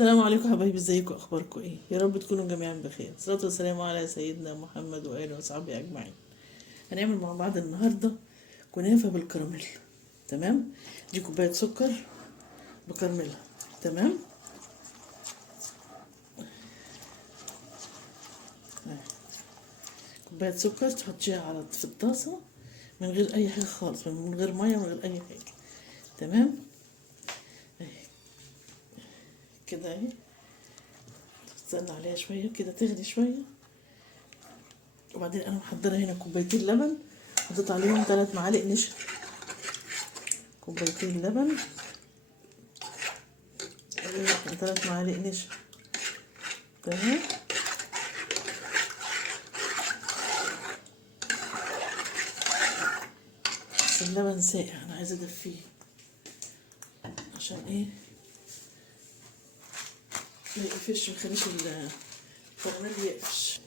السلام عليكم حبايبي، ازيكم؟ اخباركم ايه؟ يا رب تكونوا جميعا بخير. الصلاه والسلام على سيدنا محمد واله وصحبه اجمعين. هنعمل مع بعض النهارده كنافه بالكراميل. تمام. دي كوبايه سكر بكراميل. تمام. كوبايه سكر تحطيها في الطاسه من غير اي حاجه خالص، من غير ميه، من غير اي حاجه. تمام. كده اهي. تستنى عليها شويه كده تغلي شويه. وبعدين انا محضره هنا كوبايتين لبن، حطيت عليهم 3 معالق نشا. كوبايتين لبن، 3 معالق نشا. تمام. بس اللبن ساقع، انا عايزه ادفيه عشان ايه؟ ما يقفش، ما يخليش الكراميل يقفش.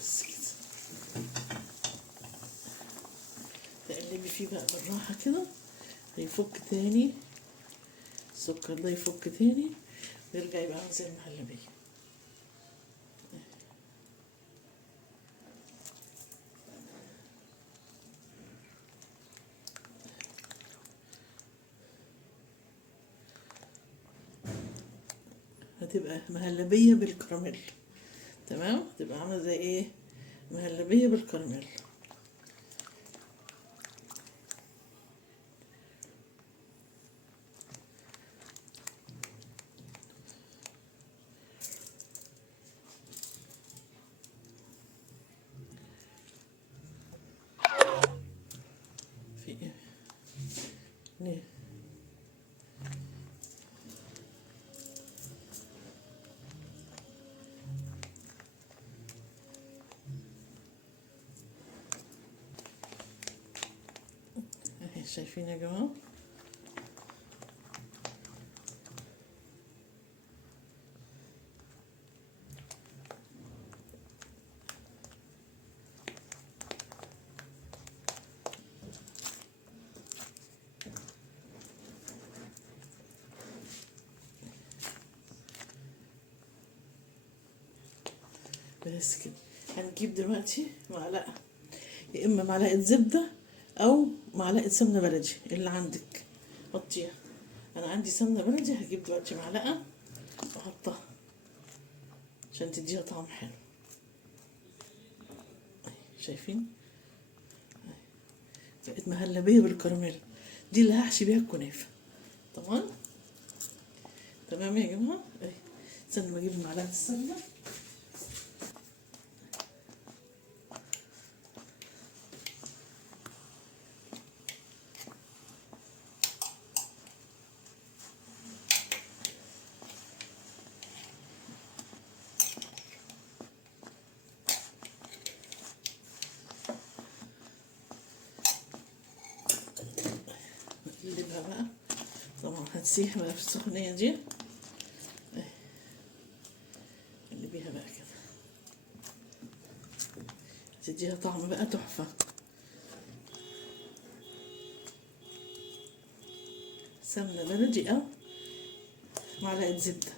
بس كده تقلبي فيه بقى بالراحه كده، هيفك تاني. السكر ده يفك تاني ويرجع يبقى عامل زي المهلبيه. هتبقى مهلبيه بالكراميل. تمام. هتبقى عامله زي ايه؟ مهلبيه بالكراميل. في ايه؟ ليه؟ اهي شايفين يا جماعه؟ بس كده. هنجيب دلوقتي معلقه، يا اما معلقه زبده او معلقه سمنه بلدي اللي عندك حطيها. انا عندي سمنه بلدي، هجيب دلوقتي معلقه واحطها عشان تديها طعم حلو. شايفين؟ بقت مهلبيه بالكراميل. دي اللي هحشي بيها الكنافه. تمام. تمام يا جماعه. اهي. استنى ما اجيب معلقه السمنه. نقلبها بقى. طبعا هتسيح بقى في السخونيه دي. قلبيها بقى كده، تديها طعم بقى تحفه. سمنه بلدي او معلقه زبده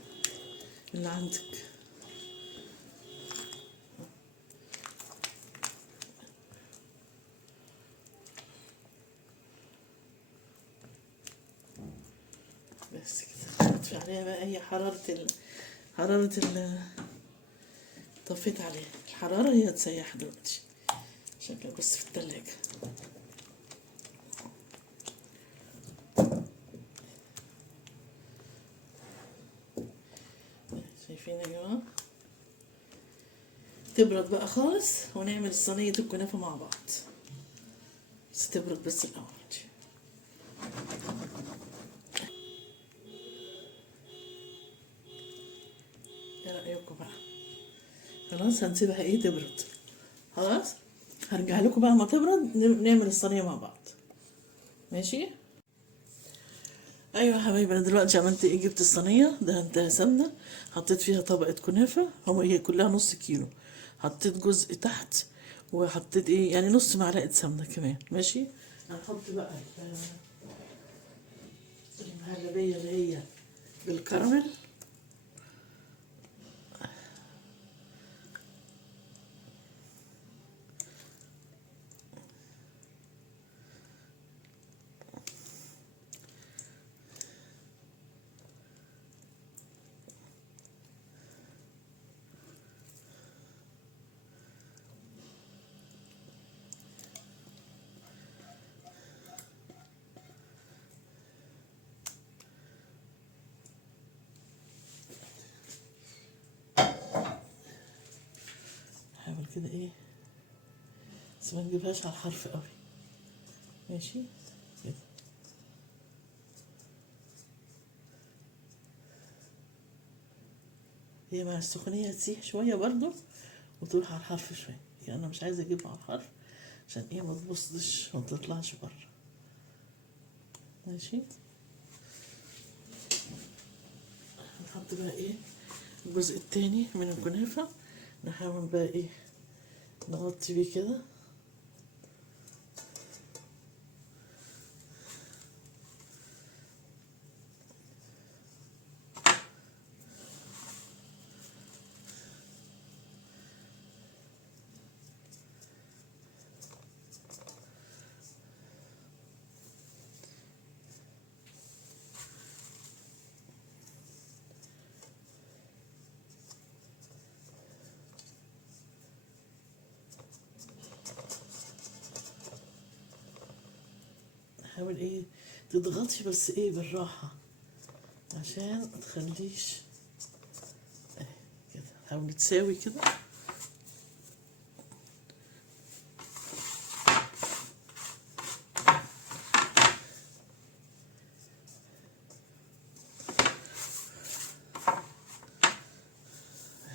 اللي عندك. بس كده. اطفي عليها بقى، هي حرارة طفيت عليها الحرارة، هي تسيح دلوقتي شكلها بس في التلاجة. شايفين يا جماعة؟ تبرد بقى خالص ونعمل صينية الكنافة مع بعض. بس تبرد بس الأول. ايه رأيكم بقى؟ خلاص هنسيبها ايه تبرد. خلاص هرجع لكم بقى ما تبرد نعمل الصينية مع بعض. ماشي. ايوه يا حبايبي، انا دلوقتي عملت ايه؟ جبت الصينيه دهنتها سمنه، حطيت فيها طبقه كنافه، هي كلها نص كيلو. حطيت جزء تحت، وحطيت ايه يعني نص معلقه سمنه كمان. ماشي. هنحط بقى المهلبيه اللي هي بالكراميل. نحاول كده ايه، بس ما نجيبهاش على الحرف قوي. ماشي كده. هي مع السخونيه تسيح شويه برضو وتروح على الحرف شويه، يعني انا مش عايزه اجيبها على الحرف عشان ايه ما تبصش وما تطلعش بره. ماشي. نحط بقى ايه الجزء التاني من الكنافة، نحاول بقى ايه نغطي بيه كده. نحاول ايه تضغطي بس ايه بالراحة عشان ما تخليش ايه كده. حاولي تساوي كده.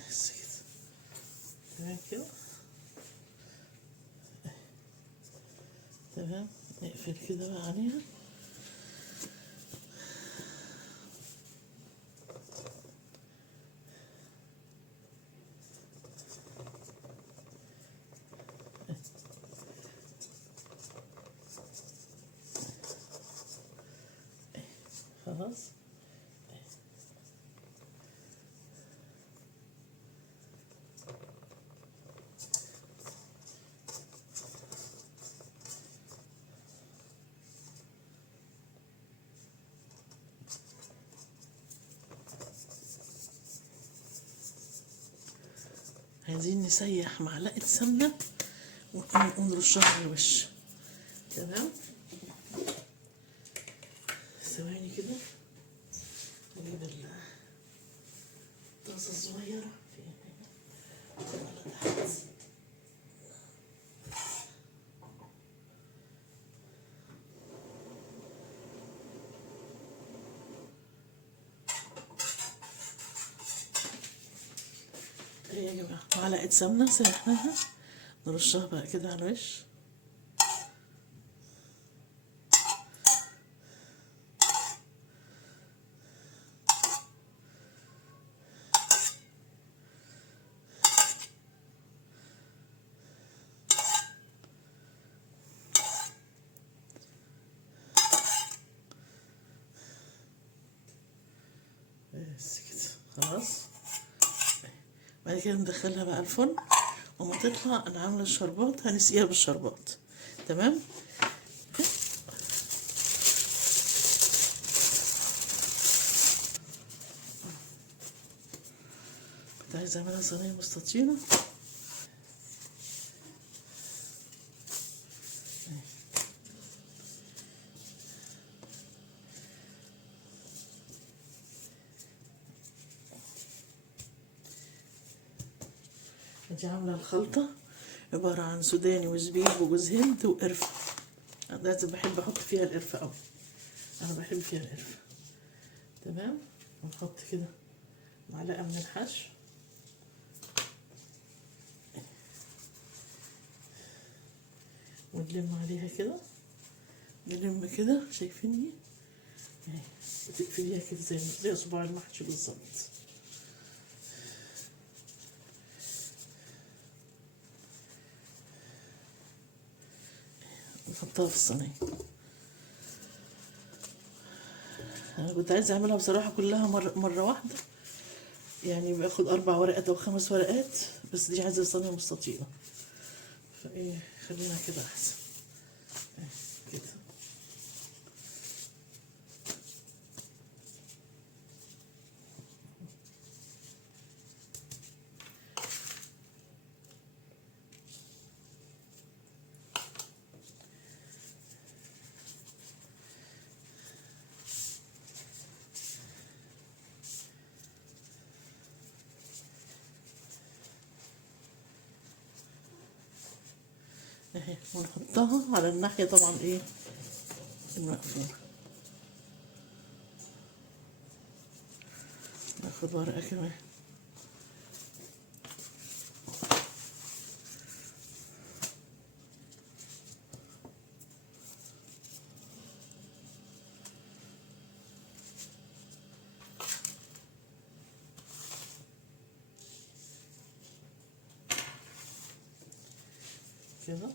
بس كده تمام كده. تمام. نقفل كده بقى عليها. خلاص. عايزين نسيح معلقة سمنة ونرشها على الوش. تمام. ثواني كده نجيب الطاسة الصغيرة ايه يا جماعة. معلقة سمنة سيحناها، نرشها بقى كده على الوش. بس كده خلاص. بعد كده ندخلها بقى الفرن، وما تطلع انا عامله الشربات هنسقيها بالشربات. تمام. كنت عايزه اعملها صينيه مستطيله. ادي عاملة الخلطة عبارة عن سوداني وزبيب وجوز هند وقرفة. أنا لازم بحب احط فيها القرفة اوي، انا بحب فيها القرفة. تمام. ونحط كده معلقة من الحشو ونلم عليها كده، نلم كده، شايفيني اهي بتقفليها كده زي صباع المحشي بالظبط. نحطها في الصينية. انا كنت عايزة اعملها بصراحة كلها مرة واحدة، يعني باخد 4 ورقات او 5 ورقات، بس دي عايزة صينية مستطيلة، فايه خلينا كده احسن. كده اهي، ونحطها على الناحية طبعا ايه المقفولة. ناخد ورقة كمان كده.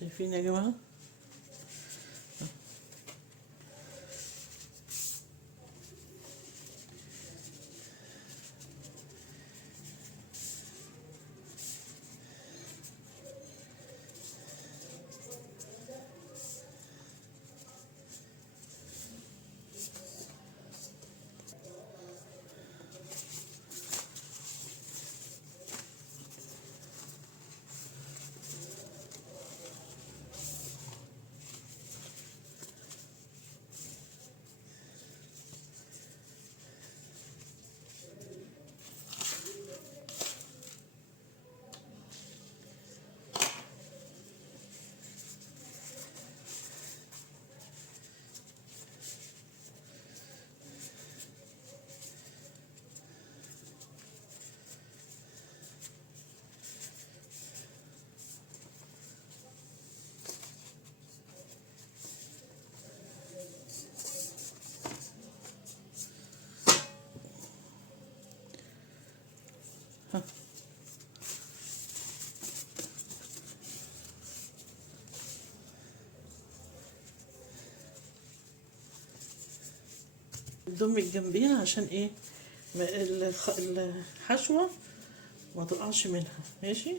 شايفين يا جماعة؟ دمج جنبيها عشان ايه الحشوة ما تقعش منها. ماشي.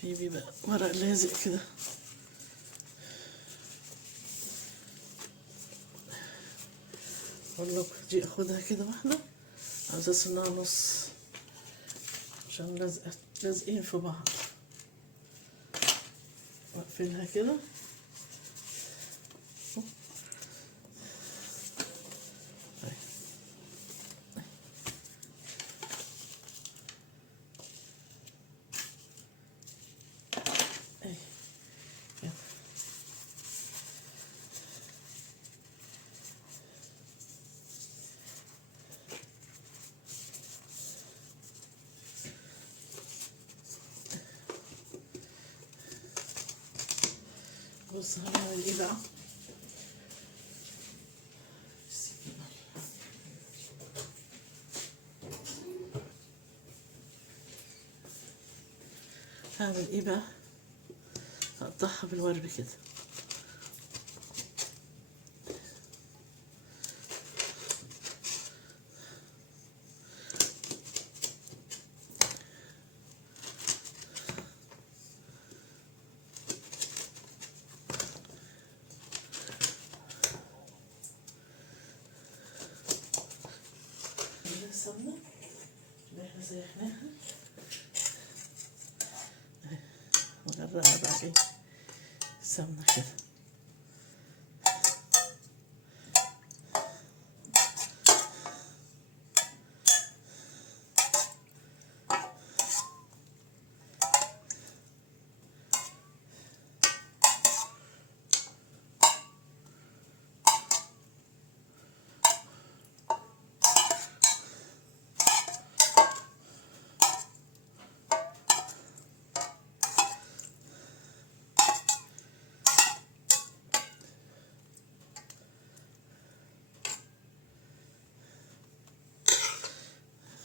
في بيبقى ورق لازق كده، اقول لك دي اخدها كده واحدة على اساس انها نص، عشان لازقين في بعض، واقفلها كده. اهي كده. بص هنعمل ايه بقى. هعمل ايه بقى، هقطعها بالورب كده. السمنة اللي احنا سيحناها ونغرقها بقى ايه السمنة كده.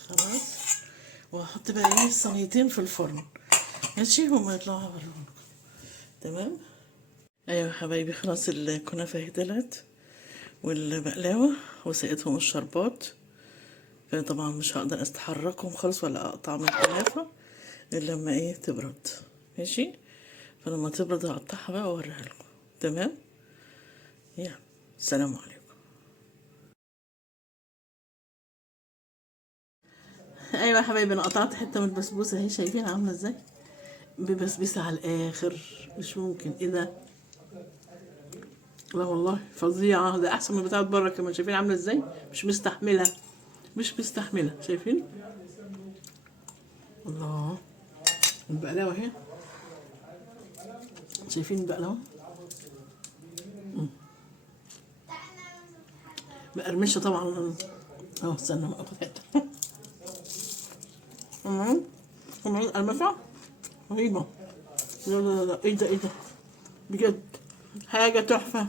خلاص، وهحط بقى ايه الصينيتين في الفرن ماشي، هما يطلعوا هوريهم. تمام. ايوه يا حبايبي، خلاص الكنافه اهي طلعت والبقلاوه وسقيتهم الشربات. طبعا مش هقدر استحركهم خالص ولا اقطع من الكنافه غير لما ايه تبرد ماشي. فلما تبرد هقطعها بقى واوريها لكم. تمام، يلا السلام عليكم. ايوه يا حبايبي، انا قطعت حته من البسبوسه اهي، شايفين عامله ازاي ببسبسه على الاخر، مش ممكن ايه ده. لا والله فظيعه، ده احسن من بتاعه بره كمان. شايفين عامله ازاي، مش مستحمله مش مستحمله. شايفين الله، البقلاوه اهي، شايفين البقلاوه مقرمشه طبعا اهو. استنى ما اخد حته قرمشه رهيبه. لا لا لا، ايه ده ايه ده بجد، حاجه تحفه.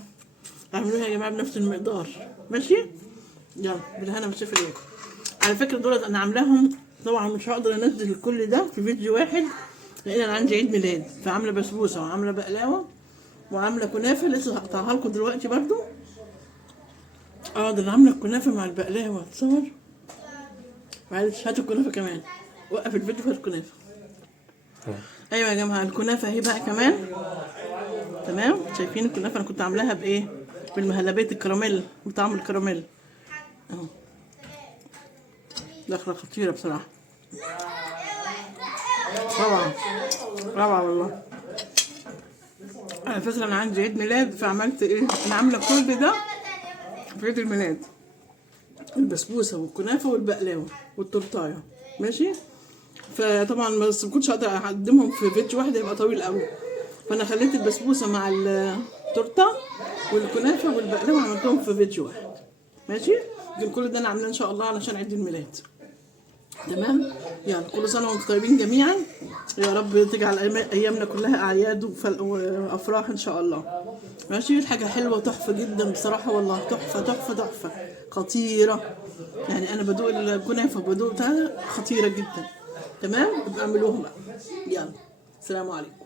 اعملوها يا جماعه بنفس المقدار ماشي. يلا بالهنا والشفا ليكم. على فكره دولت انا عاملاهم، طبعا مش هقدر انزل كل ده في فيديو واحد لان انا عندي عيد ميلاد، فعامله بسبوسه وعامله بقلاوه وعامله كنافه لسه هقطعها لكم دلوقتي برضو. اه ده انا عامله الكنافه مع البقلاوه، تصور. معلش هاتوا الكنافه كمان، وقف الفيديو في الكنافه. ايوه يا جماعه الكنافه اهي بقى كمان. تمام، شايفين الكنافه انا كنت عاملاها بايه، بالمهلبيه الكراميل بطعم الكراميل اهو. دخله خطيره بصراحه، روعه روعه والله. على فكره انا عندي عيد ميلاد فعملت ايه، انا عامله كل ده في عيد الميلاد، البسبوسه والكنافه والبقلاوه والتورتايه ماشي. فطبعا بس ما كنتش اقدر اقدمهم في فيديو واحد، يبقى طويل قوي. فانا خليت البسبوسه مع التورته والكنافه والبقلاوه عملتهم في فيديو واحد ماشي. كل ده انا عاملاه ان شاء الله علشان عيد الميلاد. تمام، يعني كل سنه وانتم طيبين جميعا. يا رب تجعل ايامنا كلها اعياد وافراح ان شاء الله ماشي. الحاجه حلوه تحفه جدا بصراحه والله، تحفه تحفه تحفه خطيره. يعني انا بدوق الكنافه بدوقتها خطيره جدا. تمام، ابقى اعملوهم بقى. يلا السلام عليكم.